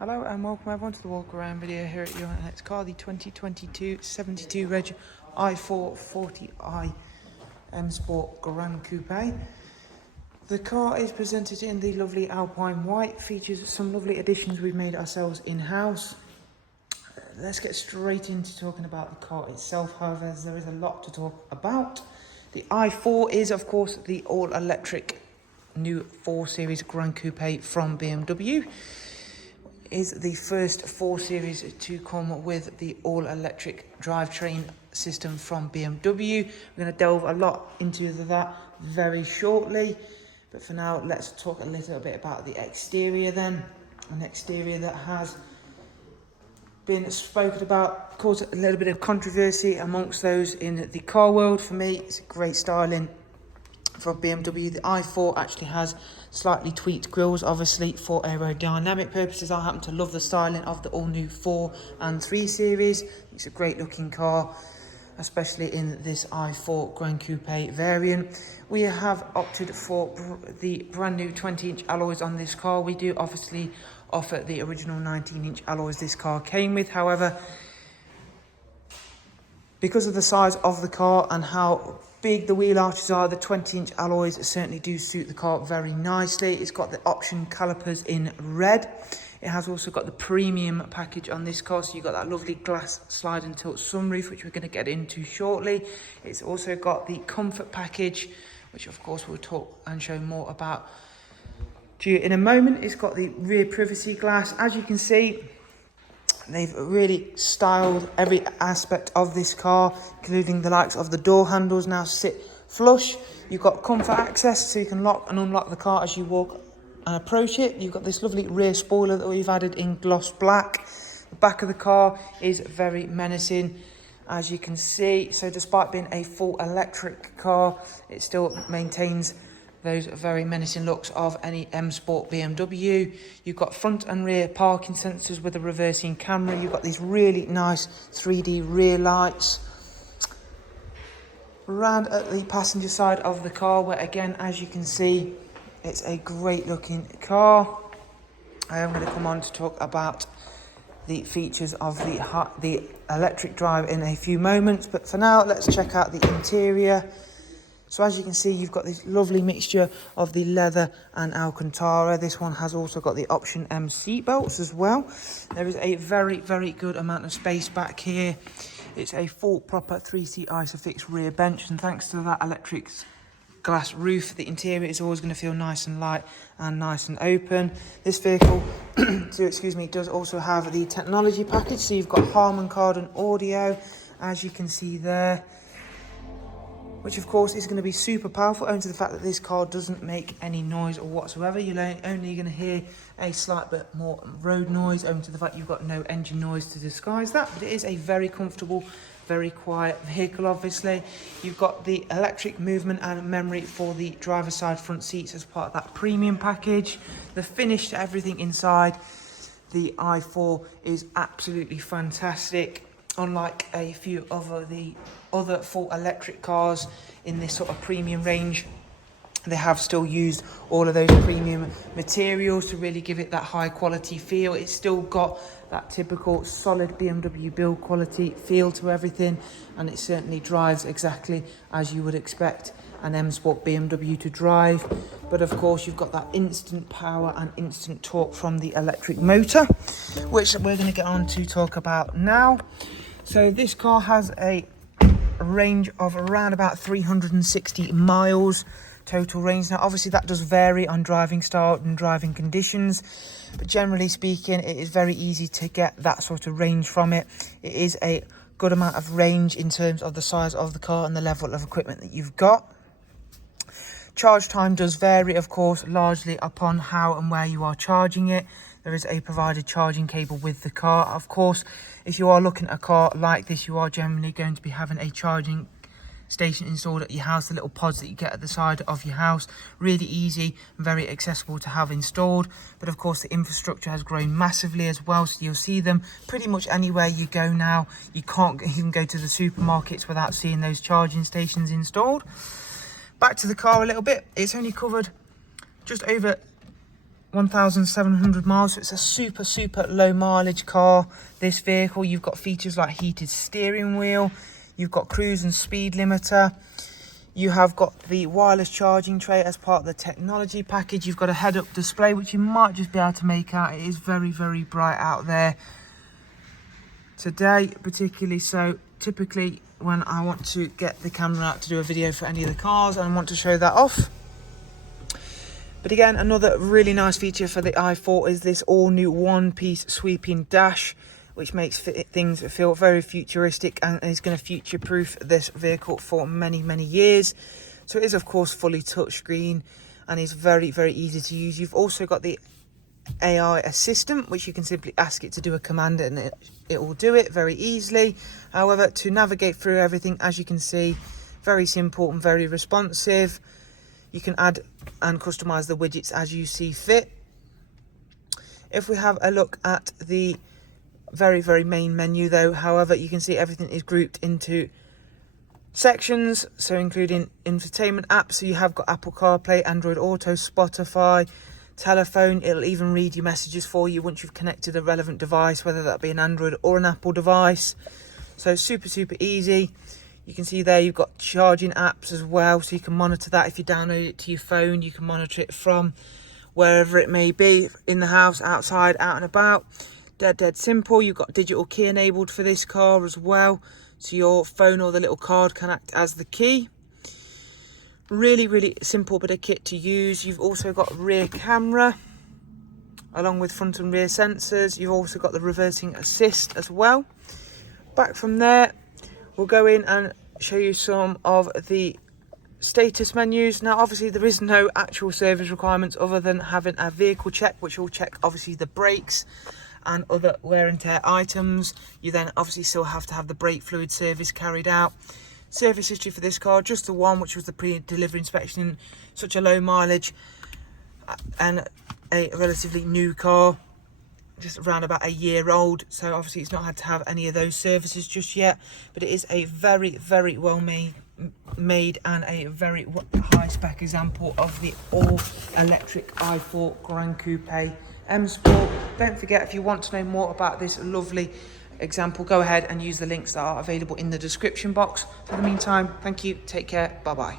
Hello and welcome everyone to the walk around video here at your next car, the 2022 72 Reg i440i M Sport GRAN Coupe. The car is presented in the lovely Alpine White, features some lovely additions we've made ourselves in-house. Let's get straight into talking about the car itself, however, as there is a lot to talk about. The i4 is of course the all-electric new 4 Series GRAN Coupe from BMW. Is the first 4 Series to come with the all-electric drivetrain system from BMW. We're going to delve a lot into that very shortly, but for now let's talk a little bit about the exterior then. An exterior that has been spoken about, caused a little bit of controversy amongst those in the car world. For me, it's a great styling for BMW. The i4 actually has slightly tweaked grills, obviously for aerodynamic purposes. I happen to love the styling of the all new 4 and 3 Series. It's a great looking car, especially in this i4 GRAN Coupe variant. We have opted for the brand new 20-inch alloys on this car. We do obviously offer the original 19-inch alloys this car came with. However, because of the size of the car and how big the wheel arches are, the 20-inch alloys certainly do suit the car very nicely. It's got the option calipers in red. It has also got the premium package on this car, so you've got that lovely glass slide and tilt sunroof, which we're going to get into shortly. It's also got the comfort package, which of course we'll talk and show more about to you in a moment. It's got the rear privacy glass. As you can see, they've really styled every aspect of this car, including the likes of the door handles now sit flush. You've got comfort access, so you can lock and unlock the car as you walk and approach it. You've got this lovely rear spoiler that we've added in gloss black. The back of the car is very menacing, as you can see. So despite being a full electric car, it still maintains those very menacing looks of any M Sport BMW. You've got front and rear parking sensors with a reversing camera. You've got these really nice 3D rear lights. Around at the passenger side of the car, where again, as you can see, it's a great looking car. I am going to come on to talk about the features of the electric drive in a few moments, but for now let's check out the interior. So as you can see, you've got this lovely mixture of the leather and Alcantara. This one has also got the option M seat belts as well. There is a very, very good amount of space back here. It's a full proper 3-seat Isofix rear bench, and thanks to that electric glass roof, the interior is always going to feel nice and light and nice and open. This vehicle does also have the technology package. So you've got Harman Kardon audio, as you can see there, which of course is going to be super powerful, owing to the fact that this car doesn't make any noise or whatsoever. You're only going to hear a slight bit more road noise, owing to the fact you've got no engine noise to disguise that. But it is a very comfortable, very quiet vehicle. Obviously, you've got the electric movement and memory for the driver's side front seats as part of that premium package. The finish to everything inside the i4 is absolutely fantastic. Unlike a few of the other full electric cars in this sort of premium range, they have still used all of those premium materials to really give it that high quality feel. It's still got that typical solid BMW build quality feel to everything, and it certainly drives exactly as you would expect an M Sport BMW to drive. But of course, you've got that instant power and instant torque from the electric motor, which we're going to get on to talk about now. So this car has a range of around about 360 miles total range. Now obviously that does vary on driving style and driving conditions, but generally speaking, it is very easy to get that sort of range from it. It is a good amount of range in terms of the size of the car and the level of equipment that you've got. Charge time does vary, of course, largely upon how and where you are charging it. There is a provided charging cable with the car. Of course, if you are looking at a car like this, you are generally going to be having a charging station installed at your house, the little pods that you get at the side of your house. Really easy and very accessible to have installed. But of course, the infrastructure has grown massively as well, so you'll see them pretty much anywhere you go now. You can't even go to the supermarkets without seeing those charging stations installed. Back to the car a little bit. It's only covered just over 1,700 miles, so it's a super low mileage car. This vehicle, you've got features like heated steering wheel, you've got cruise and speed limiter, you have got the wireless charging tray as part of the technology package. You've got a head-up display, which you might just be able to make out. It is very bright out there today, particularly so. Typically when I want to get the camera out to do a video for any of the cars and I want to show that off. But again, another really nice feature for the i4 is this all-new one-piece sweeping dash, which makes things feel very futuristic and is going to future-proof this vehicle for many years. So it is, of course, fully touchscreen and is very easy to use. You've also got the AI assistant, which you can simply ask it to do a command and it will do it very easily. However, to navigate through everything, as you can see, very simple and very responsive. You can add and customize the widgets as you see fit. If we have a look at the very main menu though, however, you can see everything is grouped into sections, so including entertainment apps. So you have got Apple CarPlay, Android Auto, Spotify, telephone. It'll even read your messages for you once you've connected a relevant device, whether that be an Android or an Apple device. So super easy. You can see there you've got charging apps as well, so you can monitor that. If you download it to your phone, you can monitor it from wherever it may be, in the house, outside, out and about. Dead simple. You've got digital key enabled for this car as well, so your phone or the little card can act as the key. Really simple bit of kit to use. You've also got rear camera along with front and rear sensors. You've also got the reversing assist as well. Back from there, we'll go in and show you some of the status menus. Now obviously there is no actual service requirements other than having a vehicle check, which will check obviously the brakes and other wear and tear items. You then obviously still have to have the brake fluid service carried out. Service history for this car, just the one, which was the pre-delivery inspection in such a low mileage and a relatively new car, just around about a year old. So obviously it's not had to have any of those services just yet, but it is a very well made and a very high spec example of the all electric i4 GRAN Coupe M Sport. Don't forget, if you want to know more about this lovely example, go ahead and use the links that are available in the description box. For the meantime, thank you, take care, bye bye.